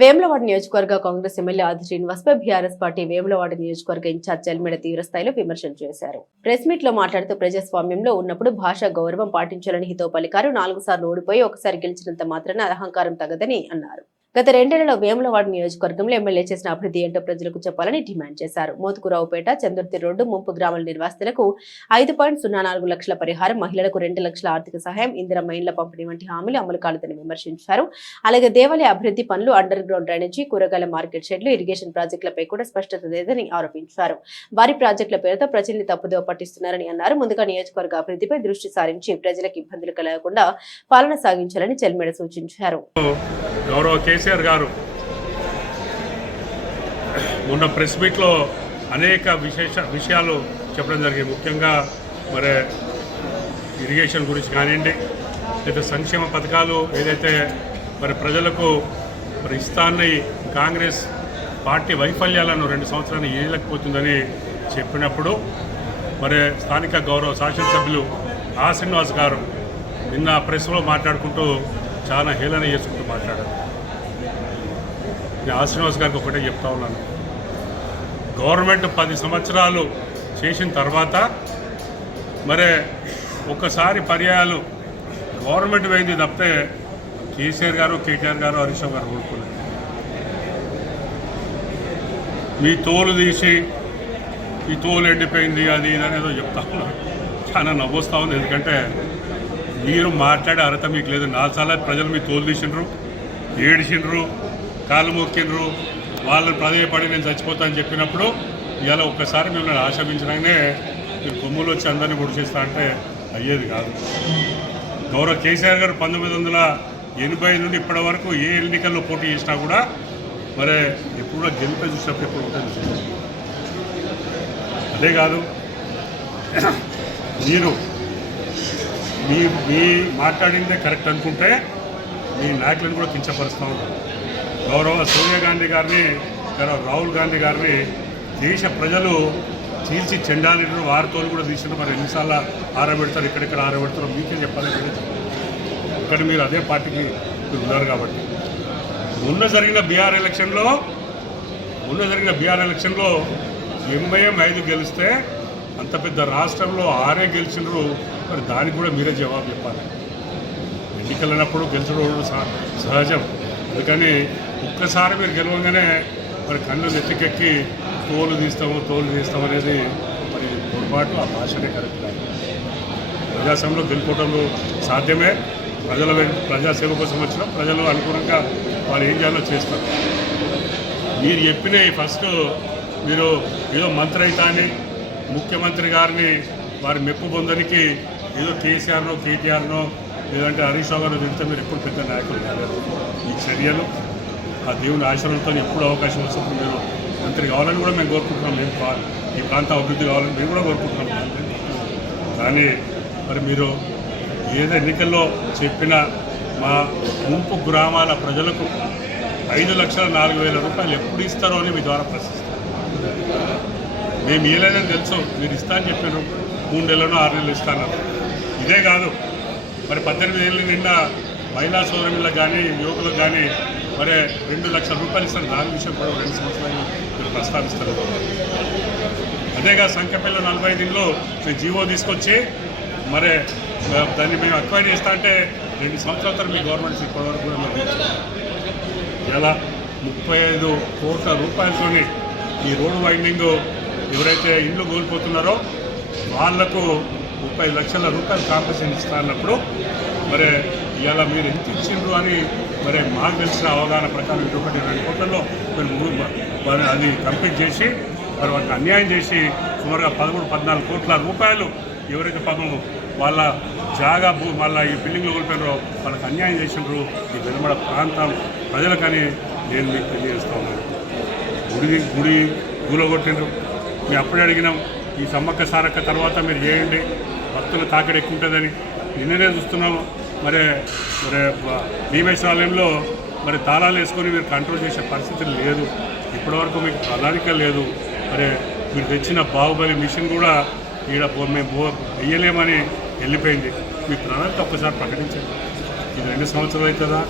వేములవాడ నియోజకవర్గ కాంగ్రెస్ ఎమ్మెల్యే ఆది శ్రీనివాస్ పై BRS party Vemulawada నియోజకవర్గ ఇన్ఛార్జ్ జల్మెడ తీవ్రస్థాయిలో విమర్శలు చేశారు. ప్రెస్ మీట్ లో మాట్లాడుతూ ప్రజాస్వామ్యంలో ఉన్నప్పుడు భాషా గౌరవం పాటించాలని హితవు పలికారు. 4 సార్లు ఓడిపోయి ఒకసారి గెలిచినంత మాత్రాన అహంకారం తగదని అన్నారు. గత 2 ఏళ్లలో వేములవాడ నియోజకవర్గంలో ఎమ్మెల్యే చేసిన అభివృద్ధి ఏంటో ప్రజలకు చెప్పాలని డిమాండ్ చేశారు. మోతుకురావుపేట, చందుర్తి రోడ్డు ముంపు గ్రామాల నిర్వాసితులకు 5.04 లక్షల పరిహారం, మహిళలకు 2 లక్షల ఆర్థిక సహాయం, ఇందిరమ్మ ఇండ్ల పంపిణీ వంటి హామీలు అమలు కాలేదని విమర్శించారు. అలాగే దేవాలయ అభివృద్ధి పనులు, అండర్ గ్రౌండ్ డ్రైనేజీ, కూరగాయల మార్కెట్ షెడ్లు, ఇరిగేషన్ ప్రాజెక్టులపై కూడా స్పష్టత లేదని ఆరోపించారు. వారి ప్రాజెక్టుల పేరుతో ప్రజల్ని తప్పుదోవ పట్టిస్తున్నారని అన్నారు. ముందుగా నియోజకవర్గ అభివృద్ధిపై దృష్టి సారించి ప్రజలకు ఇబ్బందులు కలగకుండా పాలన సాగించాలని జల్మెడ సూచించారు. గౌరవ కేసీఆర్ గారు మొన్న ప్రెస్ మీట్లో అనేక విషయాలు చెప్పడం జరిగింది. ముఖ్యంగా మరి ఇరిగేషన్ గురించి కానివ్వండి, లేదా సంక్షేమ పథకాలు ఏదైతే మరి ప్రజలకు మరి ఇస్తాన్ని కాంగ్రెస్ పార్టీ వైఫల్యాలను 2 సంవత్సరాలు ఏయలేకపోతుందని చెప్పినప్పుడు మరి స్థానిక గౌరవ శాసనసభ్యులు ఆ శ్రీనివాస్ గారు నిన్న ప్రెస్లో మాట్లాడుకుంటూ చాలా హేళన చేసుకుంటూ మాట్లాడారు. నేను ఆ శ్రీనివాస్ గారికి ఒకటే చెప్తా ఉన్నాను, గవర్నమెంట్ 10 సంవత్సరాలు చేసిన తర్వాత మరి ఒక్కసారి పర్యాయాలు గవర్నమెంట్ పోయింది తప్పితే కేసీఆర్ గారు, కేటీఆర్ గారు, హరీష్ రావు గారు కోరుకున్నారు. మీ తోలు తీసి ఈ తోలు ఎండిపోయింది అది ఇది అనేదో చెప్తా ఉన్నారు. చాలా నవ్వొస్తూ ఉంది. ఎందుకంటే మీరు మాట్లాడే అర్హత మీకు లేదు. 4 సార్లు ప్రజలు మీ తోలు తీసిండ్రు, ఏడిసిండ్రు, కాళ్ళు మొక్కిండ్రు. వాళ్ళని ప్రాధాన్యపడి నేను చచ్చిపోతానని చెప్పినప్పుడు ఇవాళ ఒక్కసారి మిమ్మల్ని ఆశపించడానే మీరు కొమ్ములు వచ్చి అందరినీ పొడిచేస్తా అంటే అయ్యేది కాదు. గౌరవ కేసీఆర్ గారు 1980 నుండి ఇప్పటి వరకు ఏ ఎన్నికల్లో పోటీ చేసినా కూడా మరి ఎప్పుడు కూడా గెలిపే చూసినప్పుడు ఎప్పుడు ఉంటుంది. అదే కాదు, మీరు మీ మాట్లాడిందే కరెక్ట్ అనుకుంటే మీ నాయకులను కూడా కించపరుస్తూ ఉంటారు. గౌరవ సోనియా గాంధీ గారిని, రాహుల్ గాంధీ గారిని దేశ ప్రజలు చీల్చి చెండాలిరు, వారితో కూడా తీసిన మరి ఎన్నిసార్లు ఆరబెడతారు, ఇక్కడిక్కడ ఆరబెడతారో మీకే చెప్పాలి. ఇక్కడ మీరు అదే పార్టీకి మీరు ఉన్నారు కాబట్టి మొన్న జరిగిన బీఆర్ ఎలక్షన్లో ఎంఐఎం 5 గెలిస్తే అంత పెద్ద రాష్ట్రంలో 6 గెలిచినారు. మరి దానికి కూడా మీరే జవాబు చెప్పాలి. ఎన్నికలన్నప్పుడు గెలిచడం సహజం. అందుకని ఒక్కసారి మీరు గెలవగానే మరి కళ్ళు నెత్తికెక్కి తోలు తీస్తాం అనేది మరి పొరపాటు. ఆ భాషనే కరెక్ట్ కాదు. ప్రజాస్వామ్యంలో గెలుపుకోవడంలో సాధ్యమే. ప్రజాసేవ కోసం వచ్చిన ప్రజలు అనుకూలంగా వాళ్ళు ఏం చేయాలో చేస్తారు. మీరు చెప్పినవి ఫస్ట్ మీరు ఏదో మంత్రి అయితే అని ముఖ్యమంత్రి గారిని వారి మెప్పు పొందడానికి ఏదో కేసీఆర్నో, కేటీఆర్నో లేదంటే హరీష్ రావు గారు తింటే మీరు ఎప్పుడు పెద్ద నాయకులు కాలేదు. ఈ చర్యలు ఆ దేవుని ఆశీర్వాదంతో ఎప్పుడు అవకాశం వస్తుంది మీరు మంత్రి కావాలని కూడా మేము కోరుకుంటున్నాం. మేము ఈ ప్రాంత అభివృద్ధి కావాలని మేము కూడా కోరుకుంటున్నాం. కానీ మరి మీరు ఏదో ఎన్నికల్లో చెప్పిన మా ముంపు గ్రామాల ప్రజలకు 5,04,000 రూపాయలు ఎప్పుడు ఇస్తారో అని మీ ద్వారా ప్రశ్నిస్తాం. మేము ఏలేదని తెలుసు, మీరు ఇస్తా అని చెప్పారు. 3 నెలలను 6 నెలలు ఇస్తాను. ఇదే కాదు, మరి 18 ఏళ్ళు నిన్న మహిళా సోదరులకు కానీ యువకులకు కానీ మరి 2 లక్షల రూపాయలు ఇస్తారు. దాని విషయం కూడా 2 సంవత్సరాలు మీరు ప్రస్తావిస్తారు. అదేగా సంఖ్యపల్లి 45 దినాల్లో మేము జీవో తీసుకొచ్చి మరి దాన్ని మేము అక్వైర్ చేస్తా అంటే 2 సంవత్సరాల తర్వాత మీ గవర్నమెంట్ ఇప్పటివరకు కూడా మేము ఇలా 35 కోట్ల రూపాయలతో ఈ రోడ్డు వైండింగ్ ఎవరైతే ఇండ్లు కోల్పోతున్నారో వాళ్లకు 30 లక్షల రూపాయలు కాంపెన్సేషన్ ఇస్తా అన్నప్పుడు మరి ఇలా మీరు ఎంత ఇచ్చిండ్రు అని మరి మాకు తెలిసిన అవగాహన ప్రకారం 1-2 కోట్లలో మీరు అది కంప్లీట్ చేసి మరి వాళ్ళకి అన్యాయం చేసి సుమారుగా 13-14 కోట్ల రూపాయలు ఎవరైతే పాపం వాళ్ళ జాగా మళ్ళీ ఈ బిల్డింగ్లో కోల్పోయినారో వాళ్ళకి అన్యాయం చేసినారు. ఈ వెలుమడ ప్రాంతం ప్రజలకని నేను మీకు తెలియజేస్తా ఉన్నాను. గుడి కూలగొట్టిండ్రు. మేము అప్పుడే అడిగినాం, ఈ సమ్మక్క సారక్క తర్వాత మీరు చేయండి, భక్తుల తాకిడి ఎక్కువ ఉంటుందని. నిన్ననే చూస్తున్నాము మరి భీమేశ్వరాలయంలో మరి తాళాలు వేసుకొని మీరు కంట్రోల్ చేసే పరిస్థితి లేదు. ఇప్పటివరకు మీకు ప్రణాళిక లేదు. మరి మీరు తెచ్చిన బాహుబలి మిషన్ కూడా ఈడ మేము వెయ్యలేమని వెళ్ళిపోయింది. మీ ప్రణాళిక ఒక్కసారి ప్రకటించండి. ఇది 2 సంవత్సరాలు అవుతుందా,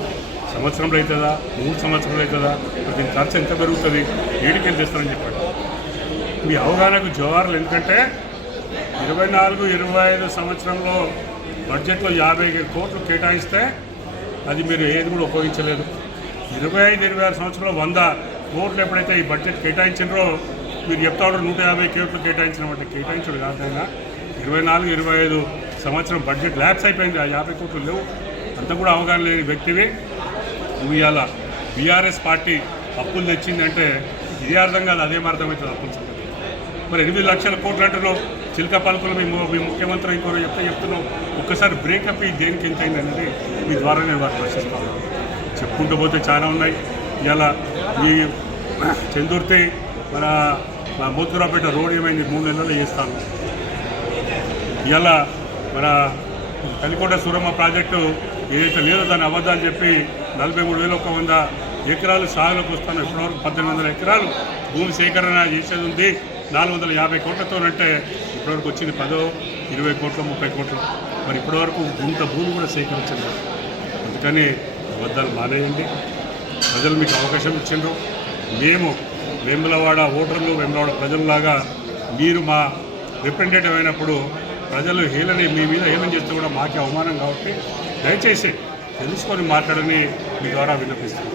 సంవత్సరంలో అవుతుందా 3 సంవత్సరాలు అవుతుందా మరి దీని ఖర్చు ఎంత పెరుగుతుంది ఏడికెళ్ళి తెస్తారని చెప్పండి. మీ అవగాహనకు జవాహర్లు ఎందుకంటే 24-25 సంవత్సరంలో బడ్జెట్లో 50 కోట్లు కేటాయిస్తే అది మీరు ఏది కూడా ఉపయోగించలేదు. 25-26 సంవత్సరంలో 100 కోట్లు ఎప్పుడైతే ఈ బడ్జెట్ కేటాయించినారో మీరు చెప్తా ఉన్నారు 150 కోట్లు కేటాయించడం అంటే కేటాయించడు కాదైనా 24-25 సంవత్సరం బడ్జెట్ ల్యాప్స్ అయిపోయింది. ఆ 50 కోట్లు లేవు. అంత కూడా అవగాహన లేని వ్యక్తివి నువ్వు ఇవాళ బీఆర్ఎస్ పార్టీ అప్పులు తెచ్చిందంటే ఇదే అర్థం కాదు, అదేం అర్థమవుతుంది అప్పుల సంగతి. మరి 8 లక్షల కోట్లు అంటున్నావు చిలక పలుకులు మీ ముఖ్యమంత్రి ఇంకోరు చెప్తున్నావు. ఒక్కసారి బ్రేకప్ ఈ దేనికి ఎంత అయింది అనేది మీ ద్వారా నేను వారు ప్రశ్నిస్తాను. చెప్పుకుంటూ పోతే చాలా ఉన్నాయి. ఇలా ఈ చందుర్తి మన మోతురాపేట రోడ్ ఏమైంది 3 నెలల్లో చేస్తాను. ఇలా మన కలికోట సూరమ్మ ప్రాజెక్టు ఏదైతే లేదో దాన్ని అబద్ధాలు చెప్పి 43,100 ఎకరాలు సాగులోకి వస్తాను. ఇప్పటివరకు 1,800 ఎకరాలు భూమి సేకరణ చేసేది ఉంది 450 కోట్లతోనంటే ఇప్పటివరకు వచ్చింది 10, 20 కోట్లు, 30 కోట్లు. మరి ఇప్పటివరకు ఇంత భూమి కూడా సేకరించింది. అందుకని అబద్ధాలు మానేయండి. ప్రజలు మీకు అవకాశం ఇచ్చిండ్రు. మేము వేములవాడ ఓటర్లు వేములవాడ ప్రజల్లాగా మీరు మా రిప్రజెంటేటివ్ అయినప్పుడు ప్రజలు మీ మీద హేళన చేస్తే కూడా మాకే అవమానం కాబట్టి దయచేసి తెలుసుకొని మాట్లాడని మీ ద్వారా విన్నపిస్తున్నాను.